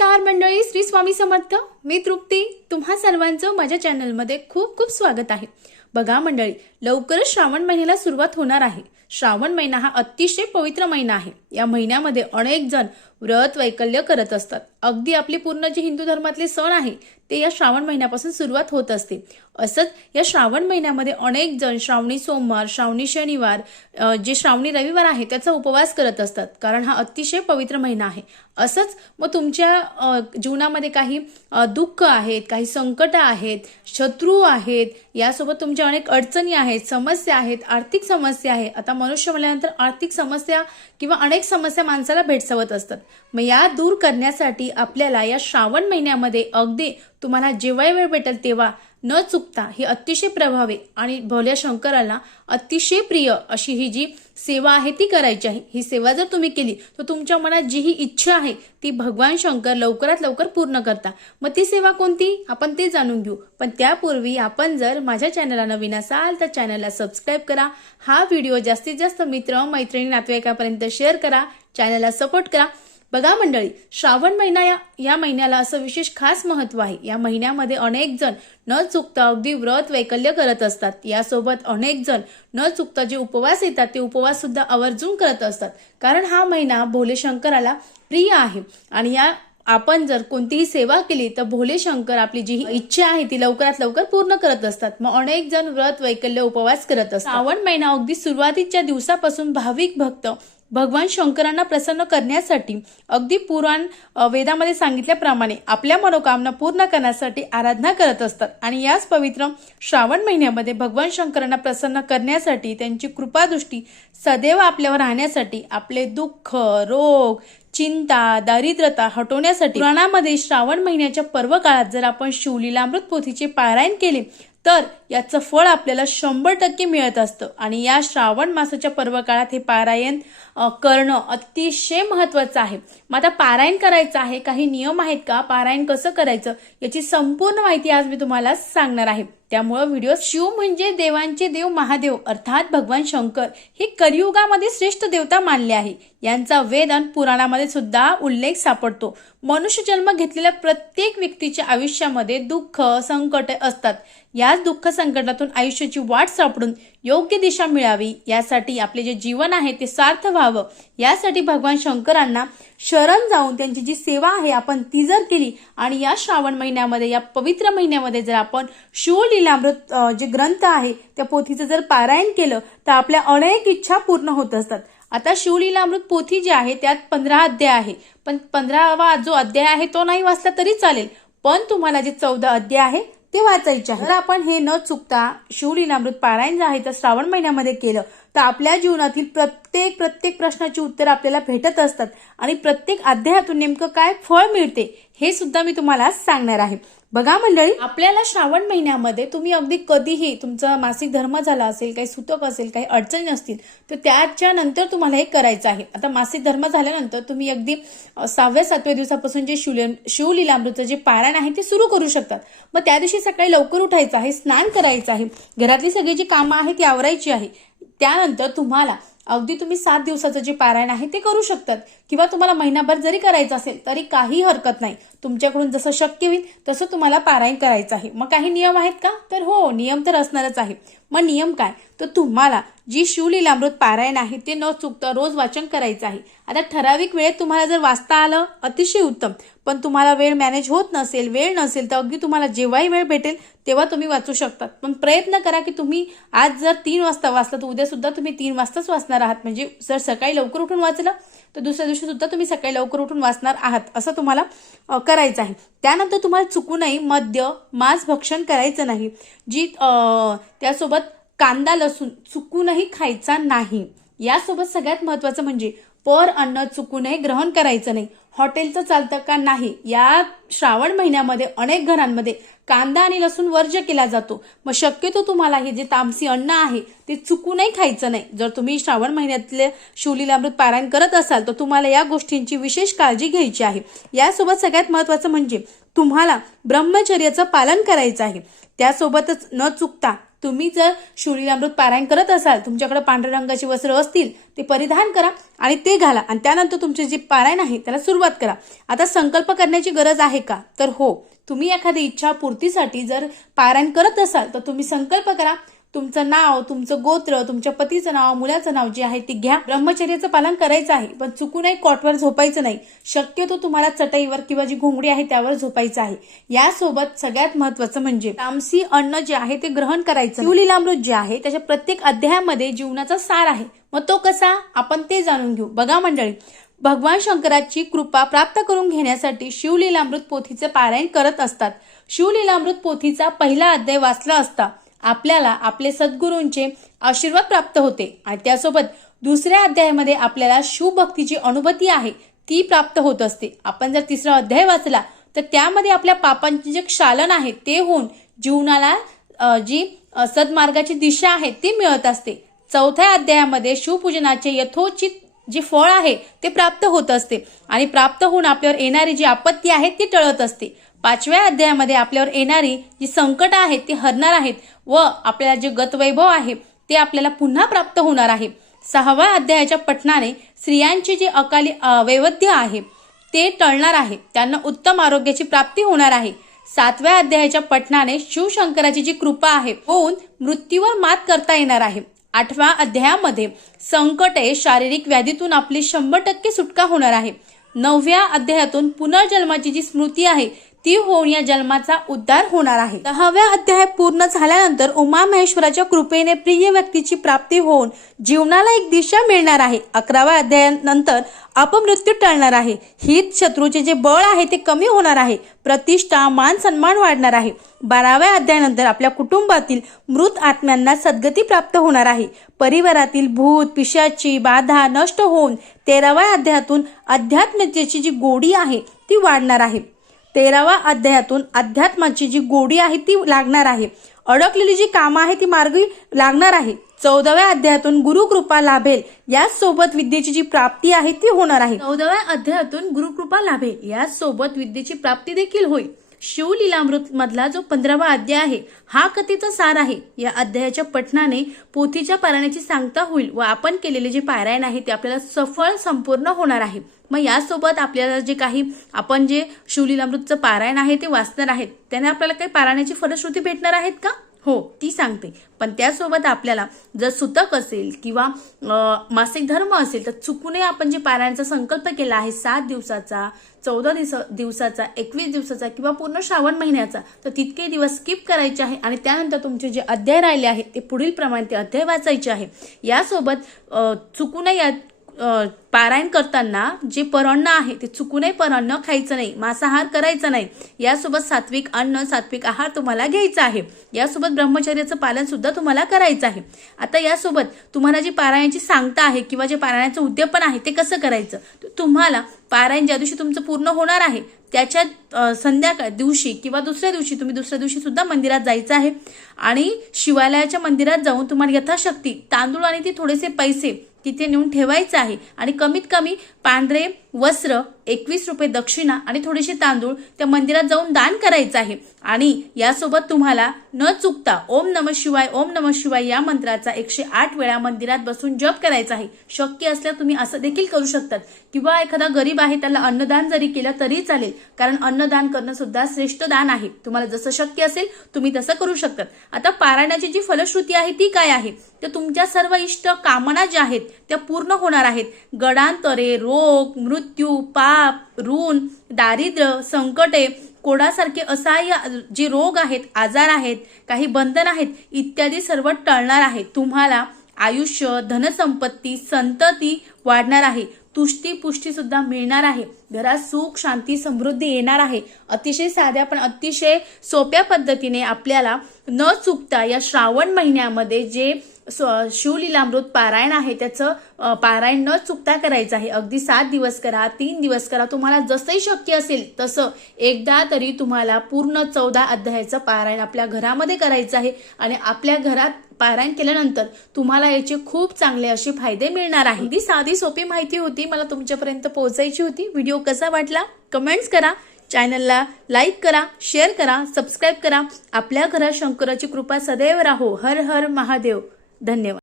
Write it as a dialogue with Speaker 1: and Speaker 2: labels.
Speaker 1: नमस्कार मंडळी श्री स्वामी समर्थ. मी तृप्ती. तुम्हा सर्वांचं माझ्या चॅनलमध्ये खूप खूप स्वागत आहे. बघा मंडळी लवकरच श्रावण महिन्याला सुरुवात होणार आहे. श्रावण महिना हा अतिशय पवित्र महिना आहे. या महिन्यामध्ये अनेक जण व्रत वैकल्य करत असतात. अगदी आपली पूर्ण जे हिंदू धर्मातले सण आहे ते या श्रावण महिन्यापासून सुरुवात होत असते. असंच या श्रावण महिन्यामध्ये अनेक जण श्रावणी सोमवार श्रावणी शनिवार जे श्रावणी रविवार आहे त्याचा उपवास करत असतात. कारण हा अतिशय पवित्र महिना आहे. असंच मग तुमच्या जीवनामध्ये काही दुःख आहेत काही संकट आहेत शत्रू आहेत यासोबत तुमच्या अनेक अडचणी आहेत समस्या आहेत आर्थिक समस्या आहे. आता मनुष्य म्हणल्यानंतर आर्थिक समस्या किंवा अनेक समस्या माणसाला भेडसावत असतात. मग या दूर करण्यासाठी आपल्याला या श्रावण महिन्यामध्ये अगदी तुम्हाला जेव्हा वेळ भेटेल तेव्हा न चुकता ही अतिशय प्रभावी आणि भोल्या शंकराला अतिशय प्रिय अशी ही जी सेवा आहे ती करायची आहे. ही सेवा जर तुम्ही केली तर तुमच्या मनात जी ही इच्छा आहे ती भगवान शंकर लवकरात लवकर पूर्ण करता. मग ती सेवा कोणती? आपण ते जाणून घेऊ. पण त्यापूर्वी आपण जर माझ्या चॅनलला नवीन असाल तर चॅनलला सबस्क्राईब करा. हा व्हिडिओ जास्तीत जास्त मित्र मैत्रिणी नातेवाईकापर्यंत शेअर करा. चॅनलला सपोर्ट करा. बघा मंडळी श्रावण महिना या या महिन्याला असं विशेष खास महत्त्व आहे. या महिन्यामध्ये अनेक जण न चुकता अगदी व्रत वैकल्य करत असतात. यासोबत अनेक जण न चुकता जे उपवास येतात ते उपवास सुद्धा आवर्जून करत असतात. कारण हा महिना भोले शंकराला प्रिय आहे. आणि या आपण जर कोणतीही सेवा केली तर भोले शंकर आपली जी इच्छा आहे ती लवकरात लवकर पूर्ण करत असतात. मग अनेक जण व्रत वैकल्य उपवास करत असतात. श्रावण महिना अगदी सुरुवातीच्या दिवसापासून भाविक भक्त भगवान शंकरांना प्रसन्न करण्यासाठी अगदी पुराण वेदामध्ये सांगितल्याप्रमाणे आपल्या मनोकामना पूर्ण करण्यासाठी आराधना करत असतात. आणि याच पवित्र श्रावण महिन्यामध्ये भगवान शंकरांना प्रसन्न करण्यासाठी त्यांची कृपादृष्टी सदैव आपल्यावर राहण्यासाठी आपले दुःख रोग चिंता दारिद्रता हटवण्यासाठी पुराणामध्ये श्रावण महिन्याच्या पर्व काळात जर आपण शिवलीलामृत पोथीचे पारायण केले तर याचं फळ आपल्याला शंभर टक्के मिळत असतं. आणि या श्रावण मासाच्या पर्व काळात हे पारायण करणं अतिशय महत्वाचं आहे. मग आता पारायण करायचं आहे काही नियम आहेत का? पारायण कसं करायचं? याची संपूर्ण माहिती आज मी तुम्हाला सांगणार आहे. त्यामुळं व्हिडिओ शिव म्हणजे देवांचे देव महादेव अर्थात भगवान शंकर हे कलियुगामध्ये श्रेष्ठ देवता मानले आहे. यांचा वेद आणि पुराणामध्ये सुद्धा उल्लेख सापडतो. मनुष्य जन्म घेतलेल्या प्रत्येक व्यक्तीच्या आयुष्यामध्ये दुःख संकट असतात. याच दुःख संकटातून आयुष्याची वाट सापडून योग्य दिशा मिळावी यासाठी आपले जे जीवन आहे ते सार्थ व्हावं. यासाठी भगवान शंकरांना शरण जाऊन त्यांची जी सेवा आहे आपण ती जर केली आणि या श्रावण महिन्यामध्ये या पवित्र महिन्यामध्ये जर आपण शिवलीलामृत जे ग्रंथ आहे त्या पोथीचं जर पारायण केलं तर आपल्या अनेक इच्छा पूर्ण होत असतात. आता शिवलीलामृत पोथी जी आहे त्यात पंधरा अध्याय आहे. पण पंधरावा जो अध्याय आहे तो नाही वाचला तरी चालेल. पण तुम्हाला जे चौदा अध्याय आहे ते वाचायचे आहे जर आपण हे न चुकता शिवलीलामृत पारायण जे आहे तर श्रावण महिन्यामध्ये केलं. तर आपल्या जीवनातील प्रत्येक प्रत्येक प्रश्नाची उत्तर आपल्याला भेटत असतात. आणि प्रत्येक अध्यायातून नेमकं काय फळ मिळते हे सुद्धा मी तुम्हाला सांगणार आहे. बघा मंडळी. आपल्याला श्रावण महिन्यामध्ये तुम्ही अगदी कधीही तुमचा मासिक धर्म झाला असेल काही सुतक असेल काही अडचणी असतील तर त्याच्या नंतर तुम्हाला हे करायचं आहे. आता मासिक धर्म झाल्यानंतर तुम्ही अगदी सहाव्या सातव्या दिवसापासून जे शिवल शिवलीलामृत जे पारायण आहे ते सुरू करू शकतात. मग त्या दिवशी सकाळी लवकर उठायचं आहे स्नान करायचं आहे. घरातली सगळी जी कामं आहेत ती आवरायची आहे. त्यानंतर तुम्हाला अगदी तुम्ही सात दिवसाचं जे पारायण आहे ते करू शकतात. किंवा तुम्हाला महिनाभर जरी करायचं असेल तरी काही हरकत नाही. तुमच्याकडून जसं शक्य होईल तसं तुम्हाला पारायण करायचं आहे. मग काही नियम आहेत का? तर हो नियम तर असणारच आहे. मग नियम काय? तर तुम्हाला जी शिवलीलामृत पारायण आहे ते न चुकता रोज वाचन करायचं आहे. आता ठराविक वेळेत तुम्हाला जर वाचता आलं अतिशय उत्तम. पण तुम्हाला वेळ मॅनेज होत नसेल वेळ नसेल तर अगदी तुम्हाला जेव्हाही वेळ भेटेल तेव्हा तुम्ही वाचू शकतात. पण प्रयत्न करा की तुम्ही आज जर तीन वाजता वाचलं तर उद्या सुद्धा तुम्ही तीन वाजताच वाचणार आहात. म्हणजे जर सकाळी लवकर उठून वाचलं तर दुसऱ्या दिवशी सुद्धा तुम्ही सकाळी लवकर उठून वाचणार आहात असं तुम्हाला करायचं आहे. त्यानंतर तुम्हाला चुकूनही मद्य मांस भक्षण करायचं नाही. जी त्यासोबत कांदा लसूण चुकूनही खायचा नाही. यासोबत सगळ्यात महत्वाचं म्हणजे पर अन्न चुकूनही ग्रहण करायचं नाही. हॉटेलचं चालतं का नाही? या श्रावण महिन्यामध्ये अनेक घरांमध्ये कांदा आणि लसूण वर्ज्य केला जातो. मग शक्यतो तुम्हाला हे जे तामसी अन्न आहे ते चुकूनही खायचं नाही. जर तुम्ही श्रावण महिन्यातले शिवलीलामृत पारायण करत असाल तर तुम्हाला या गोष्टींची विशेष काळजी घ्यायची आहे. यासोबत सगळ्यात महत्वाचं म्हणजे तुम्हाला ब्रह्मचर्याचं पालन करायचं आहे. त्यासोबतच न चुकता तुम्ही जर शिवलीलामृत पारायण करत असाल तुमच्याकडे पांढऱ्या रंगाची वस्त्र असतील ते परिधान करा आणि ते घाला आणि त्यानंतर तुमचे जे पारायण आहे त्याला सुरुवात करा. आता संकल्प करण्याची गरज आहे का? तर हो तुम्ही एखादी इच्छा पूर्तीसाठी जर पारायण करत असाल तर तुम्ही संकल्प करा तुमचं नाव तुमचं गोत्र तुमच्या पतीचं नाव मुलाचं नाव जे आहे ते घ्या. ब्रह्मचर्याचं पालन करायचं आहे पण चुकूनही कॉटवर झोपायचं नाही. शक्यतो तुम्हाला चटईवर किंवा जी घोंगडी आहे त्यावर झोपायचं आहे. यासोबत सगळ्यात महत्वाचं म्हणजे तामसी अन्न जे आहे ते ग्रहण करायचं. शिवलीलामृत जे आहे त्याच्या प्रत्येक अध्यायामध्ये जीवनाचा सार आहे. मग तो कसा? आपण ते जाणून घेऊ. बघा मंडळी भगवान शंकराची कृपा प्राप्त करून घेण्यासाठी शिवलीलामृत पोथीचे पारायण करत असतात. शिवलीलामृत पोथीचा पहिला अध्याय वाचला असता. आपल्याला आपले सद्गुरूंचे आशीर्वाद प्राप्त होते. आणि त्यासोबत दुसऱ्या अध्यायामध्ये आपल्याला शिवभक्तीची अनुभूती आहे ती प्राप्त होत असते. आपण जर तिसरा अध्याय वाचला तर त्यामध्ये आपल्या पापांचे जे क्षालन आहे ते होऊन जीवनाला जी सद्मार्गाची दिशा आहे ती मिळत असते. चौथ्या अध्यायामध्ये शिवपूजनाचे यथोचित जे फळ आहे ते प्राप्त होत असते. आणि प्राप्त होऊन आपल्यावर येणारी जी आपत्ती आहे ती टळत असते. पाचव्या अध्यायामध्ये आपल्यावर येणारी जी संकट आहेत ती हरणार आहेत व आपल्याला जे गतवैभव आहे ते आपल्याला पुन्हा प्राप्त होणार आहे. सहाव्या अध्यायाच्या पठणाने स्त्रियांचे जे अकाली वैवध्य आहे ते टळणार आहे. त्यांना उत्तम आरोग्याची प्राप्ती होणार आहे. सातव्या अध्यायाच्या पठणाने शिवशंकराची जी कृपा आहे होऊन मृत्यूवर मात करता येणार आहे. आठव्या अध्यायामध्ये संकटे शारीरिक व्याधीतून आपली शंभर टक्के सुटका होणार आहे. नवव्या अध्यायातून पुनर्जन्माची जी स्मृती आहे ती होऊन या जन्माचा उद्धार होणार आहे. दहाव्या अध्याय पूर्ण झाल्यानंतर उमा महेश्वराच्या कृपेने प्रिय व्यक्तीची प्राप्ती होऊन जीवनाला एक दिशा मिळणार आहे. अकराव्या अध्यायानंतर अपमृत्यू टळणार आहे. हित शत्रूचे जे बळ आहे ते कमी होणार आहे. प्रतिष्ठा मान सन्मान वाढणार आहे. बाराव्या अध्यायानंतर आपल्या कुटुंबातील मृत आत्म्यांना सद्गती प्राप्त होणार आहे. परिवारातील भूत पिशाची बाधा नष्ट होऊन तेराव्या अध्यायातून अध्यात्मतेची जी गोडी आहे ती वाढणार आहे. तेराव्या अध्यायातून अध्यात्माची जी गोडी आहे ती लागणार आहे. अडकलेली जी कामं आहे ती मार्गी लागणार आहे. चौदाव्या अध्यायातून गुरुकृपा लाभेल. याचसोबत विद्येची जी प्राप्ती आहे ती होणार आहे. चौदाव्या अध्यायातून गुरुकृपा लाभेल. याचसोबत विद्येची प्राप्ती देखील होईल. शिवलीलामृत मधला जो पंधरावा अध्याय आहे हा कथेचा सार आहे. या अध्यायाच्या पठणाने पोथीच्या पारायणाची सांगता होईल व आपण केलेले जे पारायण आहे ते आपल्याला सफळ संपूर्ण होणार आहे. मग यासोबत आपल्याला जे काही आपण जे शिवलीलामृतचं पारायण आहे ते वाचणार आहेत त्याने आपल्याला काही पारायणाची फलश्रुती भेटणार आहेत का? हो ती सांगते. पण त्यासोबत आपल्याला जर सुतक असेल किंवा मासिक धर्म असेल तर चुकूनही आपण जे पारायणचा संकल्प केला आहे सात दिवसाचा चौदा दिवस दिवसाचा एकवीस दिवसाचा किंवा पूर्ण श्रावण महिन्याचा तर तितके दिवस स्किप करायचे आहे आणि त्यानंतर तुमचे जे अध्याय राहिले आहेत ते पुढील प्रमाणे ते अध्याय वाचायचे आहे. यासोबत चुकूनही पारायण करताना जे परान्न आहे ते चुकूनही परान्न खायचं नाही मांसाहार करायचा नाही. यासोबत सात्विक अन्न सात्विक आहार तुम्हाला घ्यायचा आहे. यासोबत ब्रह्मचर्याचं पालन सुद्धा तुम्हाला करायचं आहे. आता यासोबत तुम्हाला जी पारायणाची सांगता आहे किंवा जे पारायणाचं उद्यापन आहे ते कसं करायचं? तुम्हाला पारायण ज्या दिवशी तुमचं पूर्ण होणार आहे त्याच्या संध्याकाळ दिवशी किंवा दुसऱ्या दिवशी तुम्ही दुसऱ्या दिवशी सुद्धा मंदिरात जायचं आहे. आणि शिवालयाच्या मंदिरात जाऊन तुम्हाला यथाशक्ती तांदूळ आणि ते थोडेसे पैसे तिथे नेऊन ठेवायचं आहे. आणि कमीत कमी पांढरे वस्त्र एकवीस रुपये दक्षिणा आणि थोडेसे तांदूळ त्या मंदिरात जाऊन दान करायचं आहे. आणि यासोबत तुम्हाला न चुकता ओम नम शिवाय ओम नम शिवाय या मंत्राचा एकशे आठ वेळा मंदिरात बसून जप करायचा आहे. शक्य असल्यास तुम्ही असं देखील करू शकतात. किंवा एखादा गरीब आहे त्याला अन्नदान जरी केलं तरी चालेल कारण अन्नदान करणं सुद्धा श्रेष्ठ दान आहे. तुम्हाला जसं शक्य असेल तुम्ही तसं करू शकतात. आता पारायणाची जी फलश्रुती आहे ती काय आहे? तर तुमच्या सर्व इष्ट कामना ज्या आहेत त्या पूर्ण होणार आहेत. गडांतरे रोग मृत्यू पाप ऋण दारिद्र्य संकटे कोडासारखे असहाय्य जे रोग आहेत आजार आहेत काही बंधन आहेत इत्यादी सर्व टळणार आहे. तुम्हाला आयुष्य धनसंपत्ती संतती वाढणार आहे. तुष्टी पुष्टी सुद्धा मिळणार आहे. घरात सुख शांती समृद्धी येणार आहे. अतिशय साध्या पण अतिशय सोप्या पद्धतीने आपल्याला न चुकता या श्रावण महिन्यामध्ये जे स्व- शिवलीलामृत पारायण आहे त्याचं पारायण न चुकता करायचं आहे. अगदी सात दिवस करा तीन दिवस करा. तुम्हाला जसंही शक्य असेल तसं एकदा तरी तुम्हाला पूर्ण चौदा अध्यायाचं पारायण आपल्या घरामध्ये करायचं आहे आणि आपल्या घरात पारायण केल्यानंतर तुम्हाला याचे खूप चांगले असे फायदे मिळणार आहे. ही साधी सोपी माहिती होती मला तुमच्यापर्यंत पोहोचायची होती. व्हिडिओ व्हिडिओ कसा वाटला कमेंट्स करा. चॅनलला लाईक करा शेअर करा सबस्क्राईब करा. आपल्या घरात शंकराची कृपा सदैव राहो. हर हर महादेव. धन्यवाद.